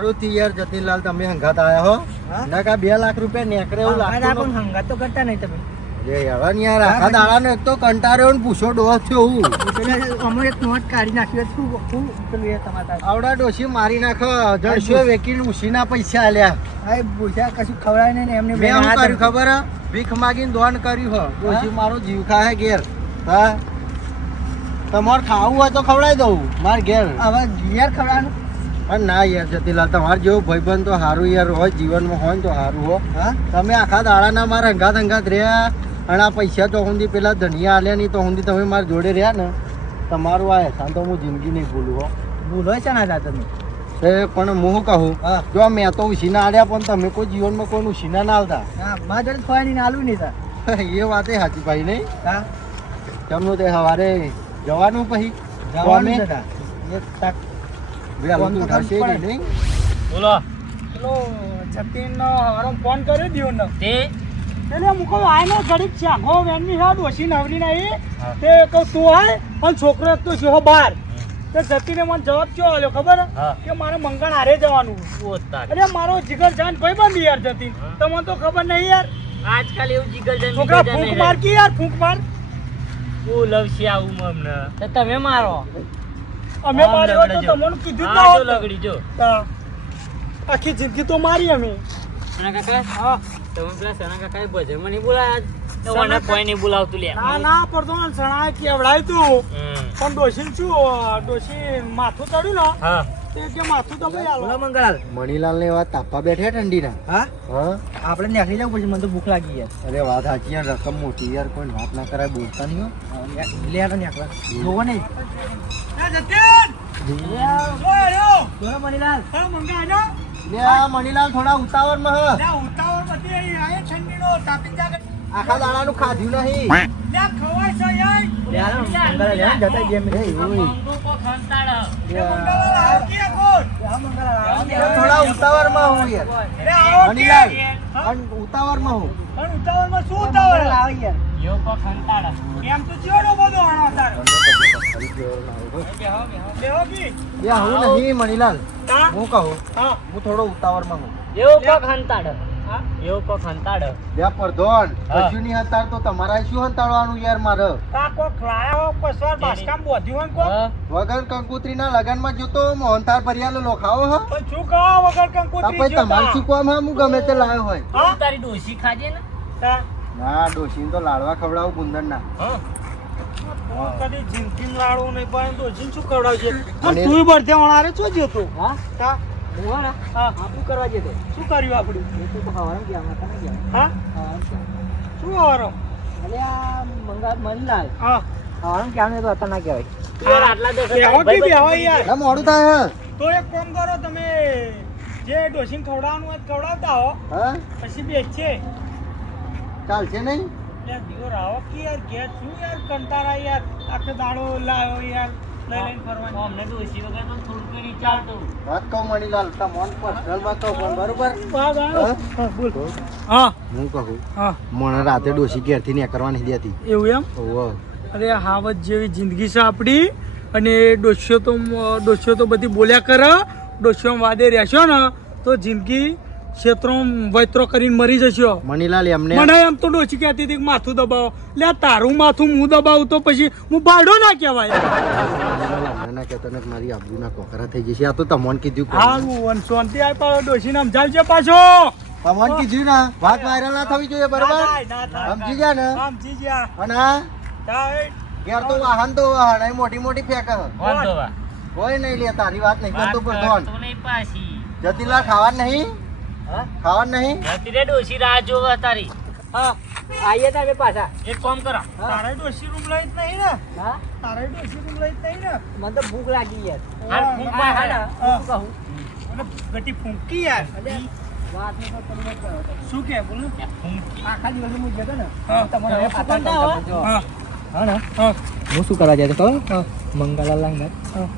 સારું યાર જતીનલાલ તમે હંગાત આયા હો? ના કા બે લાખ રૂપિયા નેકરે એવું લાગતું પણ હંગાત તો કરતા નહીં તમે. અરે યાર યાર આખા દાડાનો એક તો કંટાળ્યો ને પૂછો ડોસ થયો હું અમુક એક નોટ કાઢી નાખ્યો છું શું પેલું તમારા આવડા ડોશી મારી નાખો જણસો વેકીલ ઉસીના પૈસા આલ્યા. હા પૂછ્યા કશું ખવડાય નહીં એમને મેં શું કર્યું ખબર? ભીખ માગીને દોન કર્યું હો. ડોશી મારો જીવ ખાય ઘેર. હા? તમારે ખાવું હોય તો ખવડાવી દઉં મારે ઘેર. હવે ઘેર ખવડાવવાનું? પણ ના યાર જતીલાલ તમારે જેવું ભાઈબંધ તો સારું યાર હોય જીવનમાં હોય ને તો સારું હો. હા? તમે આખા દાડાના મારા અંગાત અંગાત રહ્યા અને આ પૈસા તો સુધી પેલા ધનિયા આલ્યા નહીં તો સુધી તમે મારા જોડે રહ્યા ને? તમારું આ એહસાન તો હું જિંદગી નહીં ભૂલું હો. ભૂલો છે ના તમે? એ પણ હું કહું? જો મેં તો ઉછીના આલ્યા પણ તમે કોઈ જીવનમાં કોઈ ઉછીના ના આવતા મારા જોડે ખવાય નહીં આલું નહીં એ વાતે સાચી ભાઈ નહીં? હા. તેમનું તે સવારે જવાનું પછી? જવાનું? એક તક બોલો. પેલો જતીન નો હવારો ફોન કર્યો દિયો ને તે? એટલે મુકો આયનો ઘડીક ચાખો વેનની હા ડોસી નવરી નહીં હા. તે કહું તું આય પણ છોકરો તો છે બાર. તે જતીને મને જવાબ કયો આલ્યો ખબર? કે મારે મંગળ હારે જવાનું. અરે મારો જીગર જાન ભાઈ બંધ યાર જતીન. તમને તો ખબર નહીં યાર. આજકાલ એવું જીગર જન છોકરા ફૂંક માર કી યાર ફૂંક માર. હું છે આવું અમને તમે મારો. અમે મારી વાત તો તમને કીધું હોત. લગડી જો. આખી જિંદગી તો મારી અમે. અને કાકા હા. તમે પેલા સના કાકા ભજન મને બોલાયા તો મને કોઈ નહીં બોલાવતું લે ના ના પડતો ને સણા કેવડાય તું. પણ ડોશી શું ડોશી માથું ચડ્યું ને હા. તે કે માથું તો ભાઈ મણીલાલ ને વાત તાપવા બેઠા ઠંડીના? હા? હા? આપણે નીકળી જાવ પછી મને તો ભૂખ લાગી યાર અરે વાત સાચી યાર રકમ મોટી યાર કોઈ વાત ના કરાય બોલતા નહીં હો. લે આટો નીકળવા જોવો નહીં. મણીલાલ. લે આ મણીલાલ થોડા ઉતાવળમાં હ. આખા દાડાનું ખાધ્યું નહીં. જતા ગેમ. થોડા ઉતાવળમાં હું યાર. મણીલાલ અને શું હું મંગળાલ આવે યાર. યો કો ખંતાડ. બે હું નહીં મણીલાલ. હું. કહું હું. થોડો ઉતાવળમાં હું. યો કો ખંતાડ. યો કો ખંતાડ. બે પરધોન કશું નહીં હતાર તમારા શું હંતાડવાનું યાર મારે? હા? વગર કંકુત્રીના લગનમાં જોતો મોહનથાળ ભર્યાલો લોખાવો હ. શું કહો વગર તો કંકોત્રી પછી શું કામ હા? હું ગમે તે લાવ્યો હોય. તારી ડોશી ખાજે ને? ના ડોશીને તો લાડવા ખવડાવું ગુંદર ના કદી જિંદગી લાડવું નહીં પણ ડોશીને શું ખવડાવજે? તું બરતે વણારે શું જતો હા? હા. હું શું કરવા જતો શું કર્યું આપણું એ તો હવારમ ગયા હતા ને ગયા. હા? હવારમ શું વારો અલે આ મંગા મણીલાલ હા. હવારમ ક્યાં તો હતા ના કહેવાય. યાર આટલા બેહો કે બેહો યાર? મોડું થાય તો એક કામ કરો તમે જે ડોશીને ખવડાવવાનું હોય તો ખવડાવતા હો. હા? પછી બેસશે ચાલશે નહીં? યાર દિયો રાવો કે યાર ઘેર શું યાર કંટાળા યાર? આખો દાડો લાવ્યો યાર. તો કહું પણ બરોબર હા? હા બોલ હા. હું કહું હા. મને રાતે ડોસી ઘેરથી ને કરવાની દેતી એવું એમ? ઓહો. અરે હાવત જેવી જિંદગી છે આપણી અને ડોસ્યો તો ડોસ્યો તો બધી બોલ્યા કરે. ડોસ્યો વાદે રહેશો ને તો જિંદગી ક્ષેત્રો વૈત્રો કરીને મરી જશો. મણીલાલ એમને મને એમ તો ડોચી કહેતી હતી માથું દબાવો. લે તારું માથું હું દબાવું તો પછી હું બાળો ના કહેવાય. ના કે મારી આબરૂના કોકરા થઈ જશે. આ તો તમોન કીધું કોણ? હારું શાંતિ આપ્યા ડોસી ને સમજાવજે પાછો. તમોન કીધું ને વાત વાયરલ ના થવી જોઈએ બરોબર? સમજી ગયા ને? સમજી ગયા. અને ઘેર તો વાહન તો વાહન મોટી મોટી ફેંક. કોઈ નહીં લે તારી વાત નહીં કરતો જતીલાલ ખાવા નહીં? હા? ખાવા નહીં? જતી રે ડોસી રાહ જોવે તારી. હા આવીએ તારે પાછા. એક કામ કરો. તારે ડોસી રૂમ લઈ જ નહીં ને? હા? તારે ડોસી રૂમ લઈ જ નહીં ને? મને તો ભૂખ લાગી યાર. હાલ ભૂખમાં હા. હાલ. કહું? અને ગટી ફૂંકી યાર. વાત નહીં તો તમને કહો શું કે? બોલો. ફૂંક. આખા દિવસ હું જતો ને. તમારે તમે હો? હા. ને? હા. હું શું કરવા જાય તો કહો મંગળાલ લાઈને હા.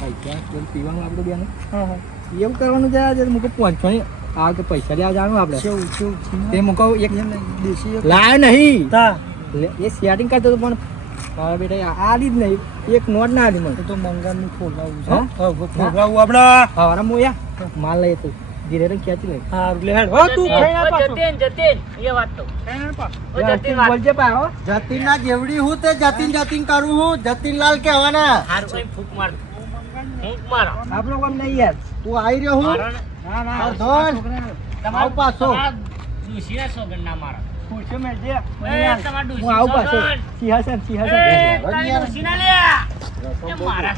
પૈસા પીવાનું આપણે બેન? હા હા. એવું કરવાનું જાય છે મૂકો પહોંચવાની આ કે પૈસા લેવા જાણું આપણે. કેવું કેવું તે મૂકો એક દેશી લાય નહીં. એ સેટિંગ કરતો હતો પણ મારા બેટા આલી જ નહીં. એક નોટ ના આલી મને. તો મંગાનું ખોલાવું? છે. ખોલાવું આપણે. હવારા મોયા. માલ લઈએ તું. ધીરે ધીરે ખેંચી લઈ. હારું લે હેડ. હો તું ખાઈ ના જતીન જતીન. એ વાત તો. જતીન બોલજે પા હો. જતીન ના જેવડી હું તે જતીન જતીન કરું હું. જતીનલાલ કહેવાના. હારું ફૂક માર. ફૂક મારો. આપણો કોમ નહીં યાર તું આવી રહ્યો હું? ના? ના ધોન. આવ પાછો. દુશિયા સોગંદ. ના મારો તમારા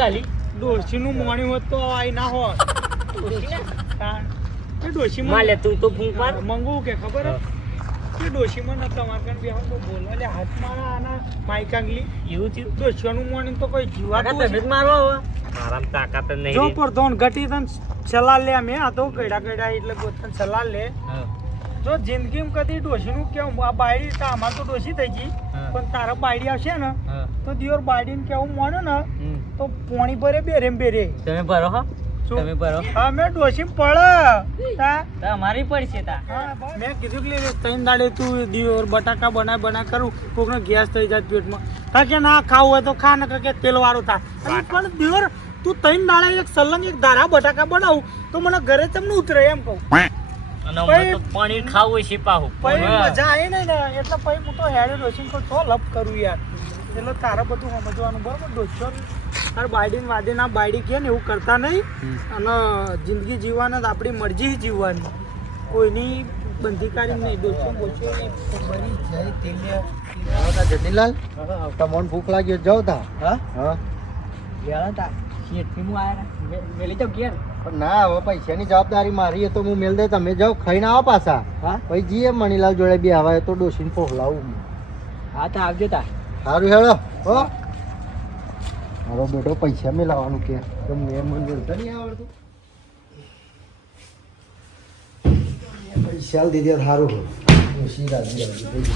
વાલી. ડોશીનું મોણી હોત તો આઈ ના હોત. લે તું તો મંગવું કે ખબર? કે ડોશીમાં નતા માર કણ તો બોલવા લે હાથ આના માઈક એવું થયું? ડોશીનું મોણી તો કોઈ જીવાતું તાકાત હશે. મારો હવે તાકાત નહીં જો પર ધોન ઘટી તન સલાહ લે અમે. આ તો ગયડા ગયડા એટલે ગોતન સલાહ લે. જો જિંદગીમાં કદી ડોશીનું કેવું? આ બાયડી તો અમાર તો ડોશી થઈ ગઈ. પણ તારા બાયડી આવશે ને. તો દિયોર બાયડીને કેવું માનો ને તો પોણી ભરે બેરે બેરે. તમે ભરો હો? તમે ભરો. હા મેં ડોશી પડે તા. તો પડશે તા. મેં કીધું કે ત્રણ દાડે તું દિયોર બટાકા બનાય બના કરું. કોકનો ગેસ થઈ જાય પેટમાં. કે ના ખાવું હોય તો ખા ને કે તેલ વાળું થા પણ દિયોર તું ત્રણ દાડે એક સલંગ એક ધારા બટાકા બનાવું તો મને ઘરે તમને ઉતરે એમ કહું. અને અમને તો પનીર ખાવું છે પાહું મજા આવી નહીં ને એટલે પછી હું તો હેડે તો લપ કરું યાર. એટલે તારે બધું સમજવાનું બરોબર? ડોસો તારે બાયડી ને વાદે ના બાયડી કે ને એવું કરતા નહીં. અને જિંદગી જીવવાના તો આપણી મરજી જીવવાની. કોઈની બંધીકારી નહીં ડોસો બોસો જતીલાલ તમને ભૂખ લાગી જાવ તા. હા? હા. ગયા તા. શેઠથી હું આયા મેલી જાઉં ઘેર. ના હવે પૈસાની જવાબદારી મારી તો હું મેલ દે. તમે જાઓ ખાઈને આવો પાછા. હા? પછી જીએ મણીલાલ જોડે બી આવા તો ડોસીને પોહલાવું હા તા આવજો તા. સારું હેડો હો. મારો બેટો પૈસા મેલાવાનું કે. તમને મેં મને બોલતા નહીં આવડતું? પૈસા દીધી સારું હોય ડોસી રાજી રાજી થઈ ગઈ.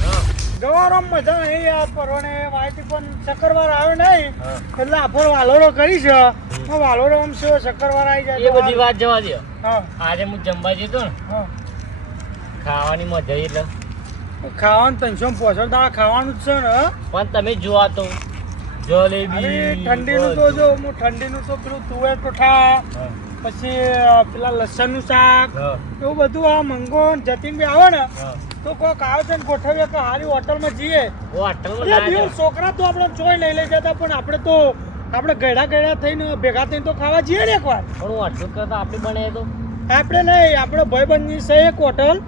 ગવારો મજા નહીં પરવાને પણ શક્કરવાર આવ્યો નહીં. એટલે આફર વાલોડો કરી છે. આ આમ છે શક્કરવાર આવી જાય એ બધી વાત જવા દો હા. આજે હું જમવા જતો ને હા. ખાવાની મજા એટલે. ખાવાનું ત્રણસો પોસઠ દાડા ખાવાનું જ છે ને પણ તમે જોવા તો જલેબી ઠંડીનું તો જો હું ઠંડીનું તો પેલું તુવેર ટોઠા પછી પેલા લસણનું શાક એવું બધું આ મંગો જતીન આવે ને તો કોક આવે છે ને ગોઠવીએ કે હારી હોટલમાં જઈએ. છોકરા તો આપણે જોઈ લઈ લઈ જતા પણ આપણે તો આપણે ગયડા ગયડા થઈને ભેગા થઈને તો ખાવા જઈએ ને એકવાર. પણ હોટલ કરતા આપણે બને તો. આપણે નહીં આપણે ભાઈબંધની છે એક હોટલ.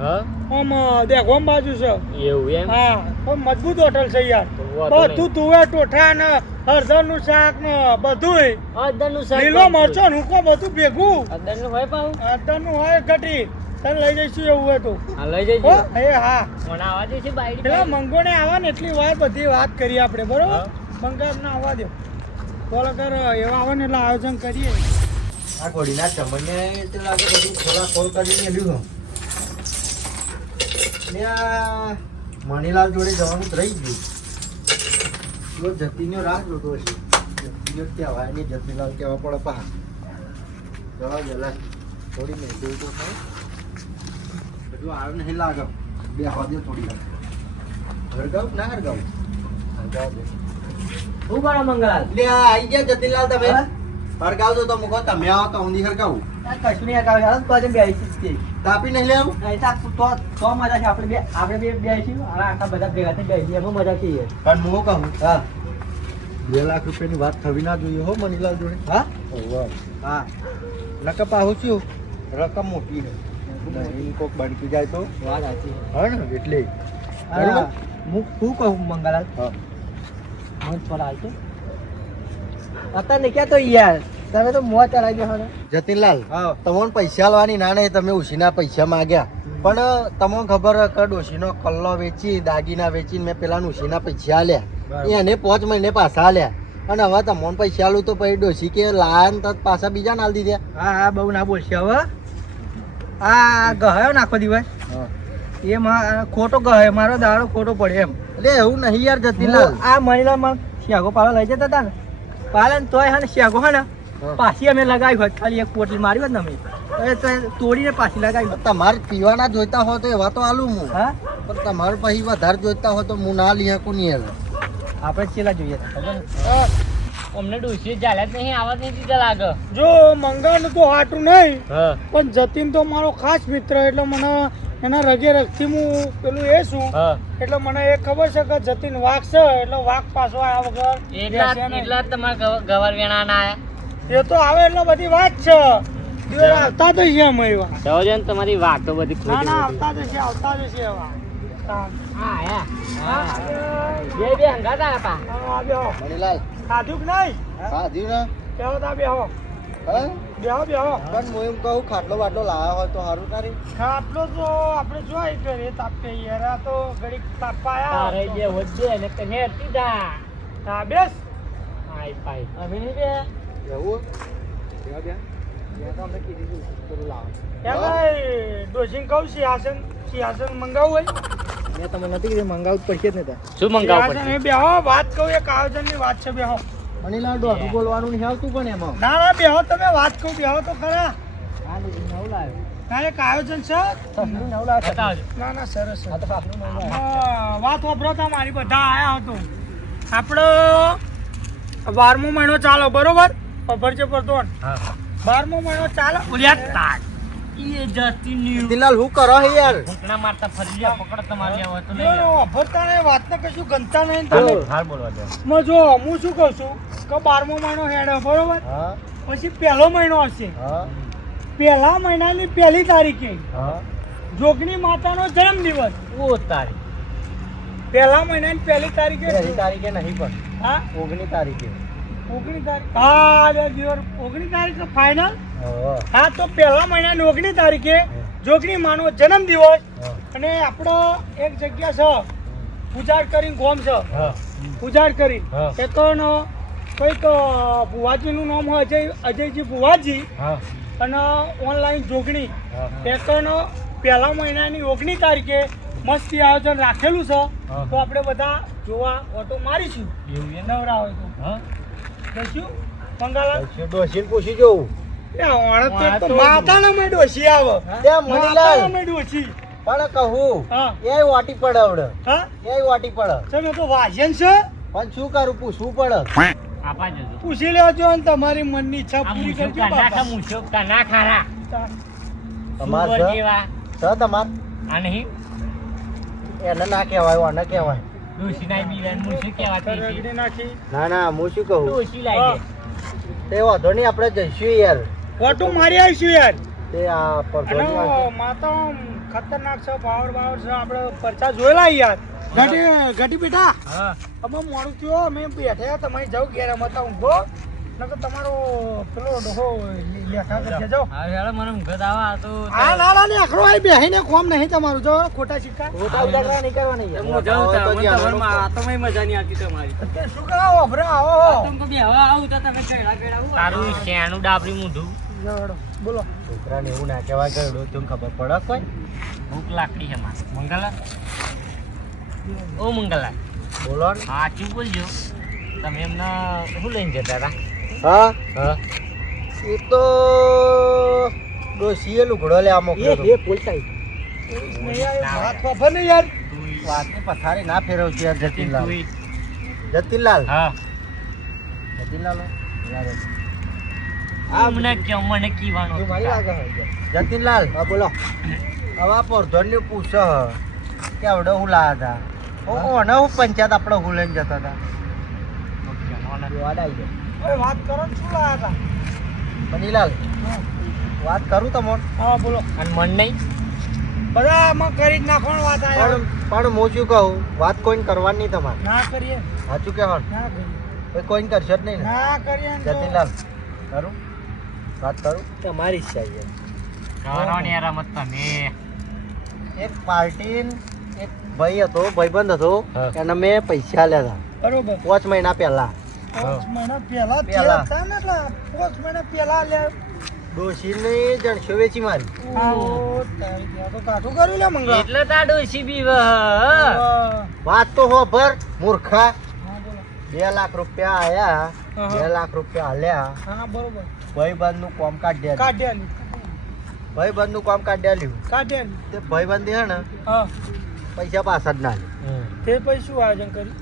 આમ દેગોમ બાજુ છે. એવું એમ? હા પણ મજબૂત હોટલ છે યાર. બધું તુવે ટોઠા ને હળદરનું શાક ને બધું હળદરનું શાક લીલો મરચો હુકો બધું ભેગું. અદરનું હોય પાઉ હળદરનું હોય ઘટી તને લઈ જઈશું એવું હોય તો. હા લઈ જજો એ હા. મને આવા દે છે બાયડી પેલા મંગોને આવા ને એટલી વાત બધી વાત કરીએ આપણે બરોબર. મંગાર ના આવવા દો. બોલ અગર એવા આવે ને એટલે આયોજન કરીએ. આ ઘોડીના ચમનને તે લાગે બધું ખોલા ખોલ કરીને લીધું ને મણીલાલ જોડે જવાનું રહી ગયું. જો જતીનો રાહ જોતો હશે જતીનો ક્યાં હોય નહીં જતીલાલ કહેવા પડે પા જવા જલા થોડી મેં જોયું તો થાય બધું આવે નહીં લાગે. બે હવા દે થોડી હરગાવ ના હરગાવ? હરગાવ કરો મંગળાલ લે આ આઈ ગયા જતીલાલ તમે? હરગાવજો તો મૂકો તમે આવો તો હું હરગાવું આ કશું નહીં અગાઉ યાર તો આજે બેસી છે તાપી નહીં લેવું? નહીં તા તો તો મજા છે આપણે બે આપણે બે બેસી અને આખા બધા ભેગા થઈ બેસી એમાં મજા છે પણ હું કહું? હા. બે લાખ રૂપિયાની વાત થવી ના જોઈએ હો મનીલાલ જોડે. હા? હા. નકર પાહું શું રકમ મોટી છે. કોક બનકી જાય તો. વાત સાચી હા ને એટલે? હું. શું કહું મંગલાલ? હા. મંચ પર આવશે. અત્યારે ક્યાં તો યાર? તમે તો મોજ ચલાવી ગયો ને. જતીનલાલ હા. તમને પૈસા આલવાની ના નહીં તમે ઉશીના પૈસા માગ્યા. પણ તમને ખબર કે ડોશીનો કલ્લો વેચી દાગીના વેચીને મેં પેલા ઉશીના પૈસા આલ્યા. એને પાંચ મહિને પાછા આલ્યા. અને હવે તમને પૈસા આલું તો પછી ડોશી કે લાયન તત પાછા બીજા ના આલી દીધા. હા હા બહુ ના બોલશે હવે. આ ગયો નાખો દિવસ એ માં ખોટો ગયો મારો દાડો ખોટો પડે એમ. એટલે એવું નહીં યાર જતીનલાલ. આ મહિનામાં શિયાગો પાલો લઈ જતા હતા ને? પાલે ને તોય હા ને શેગો હા ને પાછી અમે લગાવી હોત ખાલી એક પોટલી મારી હોત ને અમે તોડીને પાછી લગાવી હોત. તમારે પીવાના જોઈતા હોય તો એવા તો આલું હું હા? પણ તમારે પછી વધારે જોઈતા હોય તો હું ના લઈ શકું નહીં આપણે ચેલા જોઈએ. અમને ડોસી ચાલ્યા જ નહીં આવા જ નહીં દીધા લાગે. જો મંગાનું તો હાટું નહીં. પણ જતીન તો મારો ખાસ મિત્ર એટલે મને એના રગે રગથી હું પેલું એ છું. એટલે મને એ ખબર છે કે જતીન વાઘ છે એટલે વાઘ પાછો આવ્યા વગર એટલા તમારા ગવર વેણા ના આયા? એ તો આવે એટલે બધી વાત છે. આવતા તો છે અમે એવા. સૌજન તમારી વાતો બધી ના ના આવતા જ છે આવતા જ છે એવા. ખાધું કે નહીં? ખાધ્યું ને. કેવો તા બેહો? હા બેહો બેહો. પણ હું એમ કહું ખાટલો બાટલો લાવ્યો હોય તો સારું તારી. ખાટલો તો આપણે જોઈ કરીએ તાપે યાર. આ તો ઘડીક તાપાયા તારે જે વચ્ચે વધે તને તીધા હા બેસ. આય પાય હવે નહીં બે. એવું? બેહો બેહો. બેહો તો અમને કીધું હતું, પેલું લાવો. એ ભાઈ કહું સિંહાસન સિંહાસન મંગાવવું હોય? મેં તમને નથી કીધું મંગાવવું જ પડશે જ ને શું મંગાવું પડશે? એ વાત કહું એક આયોજનની વાત છે બેહો. દોઢું બોલવાનું નહીં આવતું પણ એમાં. ના ના બેહો તમે વાત કહું બેહો તો ખરા. લીધું નવું લાવ્યો. એક આયોજન છે? લાવ્યો. ના ના સરસ નવું વાત વાપરો તા મારી બધા આયા હતો આપણો બારમો મહિનો ચાલો બરોબર? ખબર છે પરતોન બારમો મહિનો ચાલો. ઉલ્યા તાક એ જતી ન્યુ દિલાલ હું કરો હે યાર? ભૂકણા મારતા ફરી લ્યા પકડ તમારી હોય તો લ્યો. અભરતા ને વાતને કશું ગમતા નહીં તમે. બોલ, હાલ બોલવા દે. માં જો હું શું કહું છું? કે બારમો મહિનો હેડે બરોબર? હા. પછી પહેલો મહિનો હશે હા. પહેલા મહિનાની પહેલી તારીખે. હા. જોગણી માતાનો જન્મ દિવસ ઓ તારીખ પહેલા મહિનાની પહેલી તારીખે પહેલી તારીખે નહીં પણ. હા? ઓગણી તારીખે. ઓગણી તારીખ. હા લે દિવસ. ઓગણી તારીખે ફાઇનલ હા. તો પહેલા મહિનાની ઓગણી તારીખે જોગણી માનો જન્મ દિવસ અને આપણો એક જગ્યા છે પૂજાર કરીને ગોમ છે. પૂજાર કરી કંઈક ભુવાજીનું નામ હોય અજય અજયજી ભુવાજી અને ઓનલાઈન જોગણી. એકનો પહેલા મહિનાની ઓગણી તારીખે મસ્તી આયોજન રાખેલું છે. તો આપણે બધા જોવા ઓટો મારીશું. એવું એ નવરા હોય તો. મંગાલા પછી પૂછી જોવું એ ઓણત તો માતાના મેં ડોશી આવે. ત્યાં મણીલાલ. માતાના મેં પણ કહું એ વાટી પડે આવડે હા? એ વાટી પડે તમે તો વાજન છે. પણ શું કરું પૂછવું પડે. પૂછી લેજો અને તમારી મનની ઈચ્છા પૂરી કરજો બાપા. મૂછો કાના તમાર છે તમાર? આ નહીં. એને ના કહેવાય ઓને કહેવાય. ના ના ના હું શું કહું? તે વાંધો નહીં આપણે જઈશું યાર. ઓટો મારી આવીશું યાર. તે આ પરધોની માતો માતા ખતરનાક છે પાવર પાવર છે આપણે પરચા જોયેલા યાર. ઘટી ઘટી બેટા. હા. અમે મોડું થયો અમે બેઠા તમે જાવ ઘેર અમે તો ઊંઘો. નકર તમારો પેલો ડોહો લેઠા કરશે જાઓ હા હેડો મને ઊંઘ આવા તો આ લાલા ને આખરો આવી બેહીને કોમ નહીં તમારું જો ખોટા સિક્કા. ખોટા ઉજાગરા નહીં કરવાની યાર. હું જાઉં તો તો મને મજા નહીં આવતી તમારી તે શું કરાવો અભરા આવો તો બે હવે આવું તો તમે કેડા કેડા તારું શેનું ડાબરી મૂઢું. બોલો. છોકરાને એવું ના કેવા ગયો તો ખબર પડે કોઈ? ભૂખ લાકડી છે મંગલા? ઓ મંગલા. બોલો સાચું બોલજો. તમે એમને શું લઈને જતા હતા? હા? હા. એ તો ડોસીએ લુગડો લે આમો એ એ બોલતા યાર, વાત વાતની પથારી ના ફેરવતી યાર જતીનલાલ. જતીનલાલ? હા. જતીનલાલ. આ મને કેમ મને કીવાનું તું મારી લાગે જતીનલાલ? હા બોલો. હવે આ પૂછ કે આવડે હું લાયા હતા ઓને હું પંચાયત આપણે હું લઈને જતા હતા. આવી જાય વાત કરો શું લાયા હતા? મનીલાલ વાત કરું તમને? હા બોલો. અને મન નહીં? બધા આમાં કરી જ નાખવાનું વાત આ પણ હું શું કહું વાત કોઈને કરવાની નહીં તમારે. ના કરીએ. સાચું કે ના કરીએ. કોઈને કરશે જ નહીં ના. કરીએ જતીનલાલ કરું? વાત કરું? તમારી ઈચ્છા છે કરવાની તમે. એક પાર્ટી એક ભાઈ હતો ભાઈબંધ હતો. એને મેં પૈસા લેતા બરોબર. પાંચ મહિના પહેલા. પાંચ મહિના પહેલા પહેલા. થયા એટલે પાંચ મહિના પહેલા લે. ડોશીને જણસો વેચી મારી. આવો તો કાઠું કર્યું લે મંગા એટલે તા ડોસી બી વાત તો હો ભર મૂર્ખા. બે લાખ રૂપિયા આયા બે લાખ રૂપિયા આલ્યા. હા બરોબર. ભાઈબંધનું કામ કાઢ્યા કાઢ્યાલી. ભાઈબંધનું કામ કાઢ્યા લ્યું. કાઢ્યાલી. તે ભાઈબંધ હે ને પૈસા પાછા જ ના લે. તે પછી શું આયોજન કર્યું.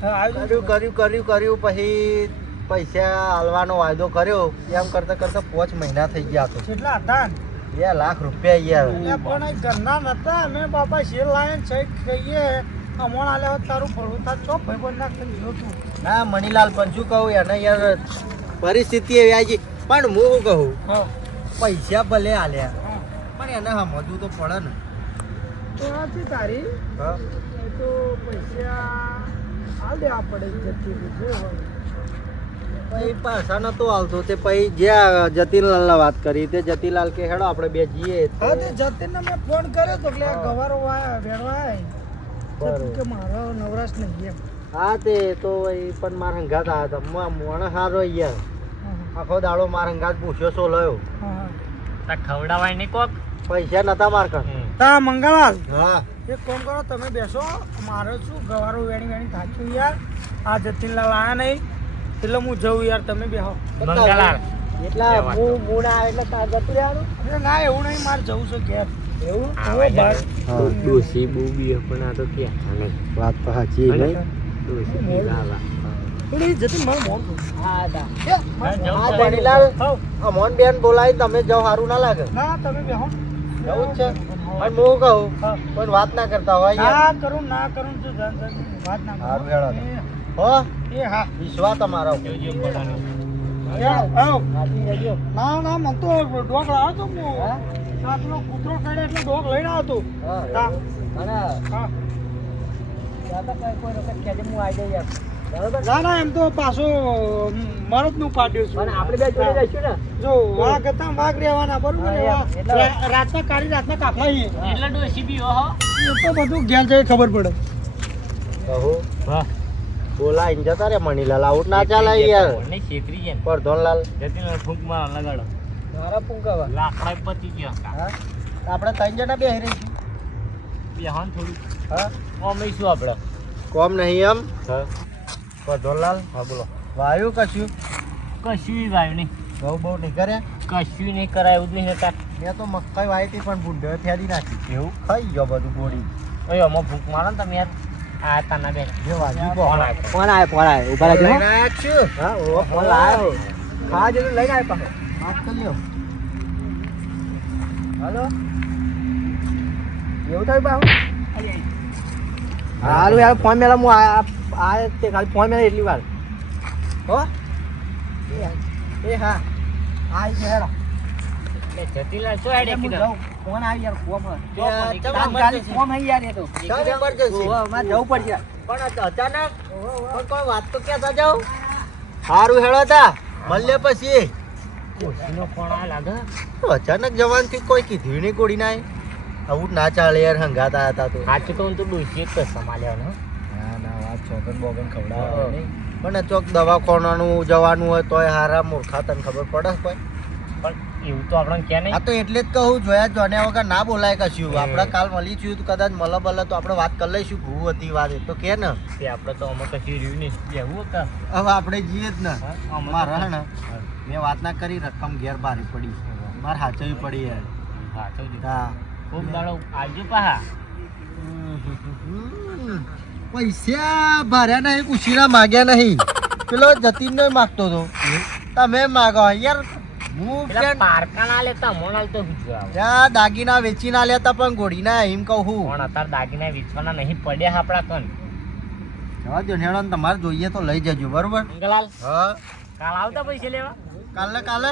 કર્યું કર્યું કર્યું કર્યું પછી પૈસા હાલવાનો વાયદો કર્યો. એમ કરતા કરતા પાંચ મહિના થઈ ગયા તો. કેટલા હતા? બે લાખ રૂપિયા યાર. પણ ઘરના નતા. અમે બાપા શેર લાયન છે કહીએ હમણાં આલ્યા હોત તારું ભરવું તાર ચો ભાઈબંધ ના કરી જોતું ના મણીલાલ પણ શું કહું એને યાર પરિસ્થિતિ એવી આવી પણ હું કહું? પૈસા ભલે હાલ્યા હા. પણ એને સમજવું તો પડે ને. તો તારી? તો પૈસા આ પડે જતી જે હોય પાછા નતો આવતો તે પછી જ્યાં જતીલાલ વાત કરી તે જતીલાલ કે હેડો આપણે બે જઈએ. હા તે જતીનને મેં ફોન કર્યો તો એટલે આ ગવારો વાય કે મારો નવરાશ નહીં એમ. હા તે તો એ પણ મારા હંગાત આવ્યા હતા. મોણ સારો યાર. આખો દાડો મારા હંગાત પૂછ્યો છો લયો. ખવડાવાય નહીં કોક? પૈસા નતા માર કન તા મંગળાલ હા. એક કામ કરો તમે બેસો. મારો શું ગવારો વેણી વેણી થાક્યું યાર. આ જતીનલાલ આયા નહીં. એટલે હું જઉં યાર તમે બેહો. મંગલાલ એટલા હું હું આવે એટલે તાર જતું રહેવાનું? એટલે ના એવું નહીં મારે જવું છે ઘેર. ડોસી બુબી પણ આ તો ક્યાં? વાત તો સાચી નહીં ડોસી હાવ. અમોન બેન બોલાવી તમે જાઓ સારું ના લાગે? ના તમે બેહો. જવું જ છે. પણ હું કહું કોઈ પણ વાત ના કરતા હોય ના કરું ના કરું તો વાત ના હારું કરું. હેડો. હો? એ હા. વિશ્વાસ તમારો. ના ના મન તો ડોગ લાવ્યો હું. આટલો કૂતરો કાઢે એટલે ઢોક લઈને આવ્યો તો. હા. અને હા. કોઈ- કોઈ વખત કહેજે હું આવી જઈ? ના ના એમ તો પાછો મરદનું પાડ્યું છે. પણ આપણે બે જોડે જઈશું ને? જો વાઘ હતા વાઘ રહેવાના બરોબર રાતના કાળી રાતના કાફલા એટલે ડોસી બી હો. એ તો બધું ઘેર જઈ ખબર પડે. કહું હા. ઇન જતા રે મણીલાલ. આવું ના ચાલે યાર. નહીં છેતરી જાય પર પરધોનલાલ. જતીને ફૂંકમાં લગાડો. મારા પૂંકાવા લાકડા પતી ગયો. હા? આપણે ત્રણ જણા બેહી રહીશું. બે હન થોડું હા? ઓમેશું આપણે. કોમ નહીં એમ? હા. પરધોનલાલ હા બોલો. વાયુ કશું? કશું વાયુ નહીં. બહુ બહુ નહીં કરે? કશું નહીં કરાય એવું જ નહીં હતા મેં તો મકાઈ વાવી હતી પણ ભૂંડે ફેરી નાખી. એવું? ખાઈ ગયો બધું ગોળી. અહીં આમાં ભૂખ મારો ને તમે યાર. આ તાના બે જે વાગ્યું ફોન આવ્યો ફોન આવે ફોન આવે ઊભા રહેજો લઈને આયા છું. હા ઓ ફોન લાવ્યો હા જેટલું લઈને આવે પાછો. વાત કરી લ્યો. હાલો? એવું થયું બાહુ હારું યાર ફોન મેલા હું આ તે ખાલી ફોન મેલા એટલી વાર. હો? એ હા આ હેડા હેડો. એટલે શું હેડે કીધું? ફોન આવી યાર ફોન જો પણ ચમ તાત્કાલિક emergency? ફોન આવી યાર એ તો. ચાલ emergency. ઓહો, મારે જવું પડશે. પણ અચાનક પણ કોઈ વાત તો ક્યાં જાવ સારું હેળો તા. મળીએ પછી. અચાનક જવાનથી કોઈ કીધું નહીં કોડી ના આવું ના ચાલે યાર હતા આયા તા તો સાચું કહું તો ડોસી જ સંભાળ્યો ને ના ના વાત ચોકન બોગન હા. ખવડાવવા નહીં. પણ ચોક દવાખાનાનું જવાનું હોય તોય હારા મૂર્ખા તને ખબર પડે કોઈ? પણ એવું તો આપણે ક્યાં આ તો એટલે જ કહું જોયા જોને વગર ના બોલાય કશું. આપણે કાલ મળી છું તો કદાચ મલ બલ તો આપણે વાત કરી લઈશું. ભૂ હતી વાત એ તો કે ને. તે આપણે તો અમે કશું રહ્યું નહીં. જવું હતા. હવે આપણે જઈએ જ ને. હા, આમાં મારે તો- હે ને મેં વાત ના કરી રકમ ઘેર ભારી પડી. મારે હાચવી પડી યાર. હા તો હા. ખૂબ દાડો આવજો પાહા. પૈસા ભર્યા નહીં ઉશીરા માગ્યા નહીં. પેલો જતીન નો માગતો હતો. તમે માગો યાર દાગીના વેચી ના લેતા પણ ગોળીના એમ કહું હું. પણ અત્યારે દાગીના વેચવાના નહીં પડ્યા આપણા કન. જવા દો તમારે જોઈએ તો લઈ જજો બરોબર? મંગલાલ? હા. કાલ આવતા પૈસા લેવા? કાલે? કાલે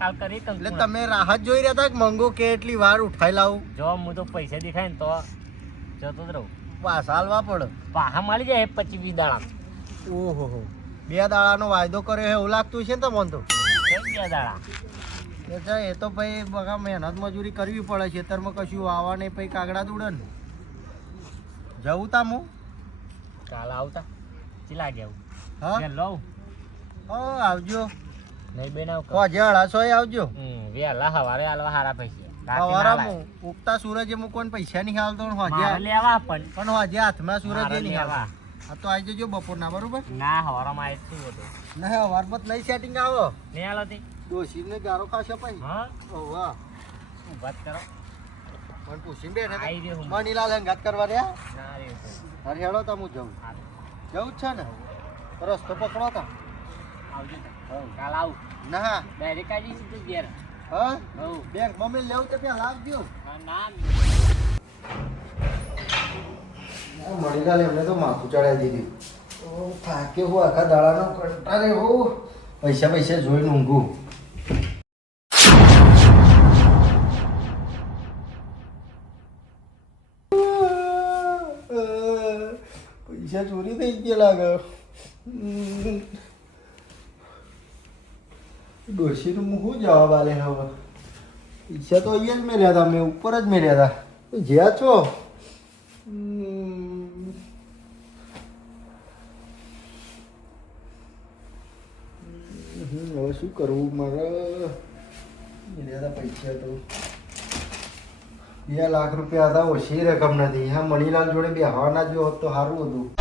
કાલ કરી એટલે તમે રાહત જોઈ રહ્યા હતા કે મંગો કે એટલી વાર ઉઠાઈ લાવું? જો હું તો પૈસા દેખાય ને તો જતો જ રહું. પાસ હાલવા પડે. પાહા મળી જાય પચીસ બી દાડા ઓહો હો. બે દાડાનો વાયદો કર્યો છે એવું લાગતું છે ને તમને તો? બે દાળા દાડા? એ છે એ તો ભાઈ બગા મહેનત મજૂરી કરવી પડે ખેતરમાં કશું વાવા નહીં પછી કાગડા દોડે ને. જવું તા હું? કાલ આવતા. ચીલા ગયા હા? લઉં. આવજો. નહીં બનાવ હો જે અઢારસો આવજો. હમ વેલા હવારે આલવા હારા પૈસા. લાય. ઉગતા સૂરજે કોઈ પૈસા નહીં હાલતો હોજે લેવા પણ. પણ હોજે હાથમાં સૂરજે નહીં આ તો આવી જજો બપોરના બરોબર? ના હવારમાં આવી શું હતું ના વાર મત લઈ સેટિંગ આવો. નહીં આલો તે. ડોશીને ગારો ખાશે પછી હા? ઓ વાહ. શું વાત કરો? પણ પૂછીને બેઠા આવી રહ્યો મનીલાલ હંગાત કરવા રહ્યા? ના રે તો. અરે હેડો તો હું જઉં. હારું. જવું જ છે ને? રસ્તો પકડો તો. આવજો કાલ આવું. ના. ડાયરેક્ટ આવી સીધું ઘેર. હા? બેંક મમ્મી લેવું તો ત્યાં લાવજો. ના મણીલાલ એમને તો માથું ચડાવી દીધું. થાકે હું આખા દાડાનો કંટાળે હું પૈસા પૈસા જોઈને ઊંઘું. પૈસા ચોરી થઈ ગયા લાગે. ડોશીનું હું શું જવાબ આલે હવે. પૈસા તો અહીંયા જ મેળ્યા હતા મેં ઉપર જ મેળ્યા હતા જ્યાં છો? હવે શું કરવું મારે? મેળ્યા હતા પૈસા તો. બે લાખ રૂપિયા હતા, ઓછી રકમ નથી. હા, મણીલાલ જોડે બે હવાના જો હોત તો સારું હતું.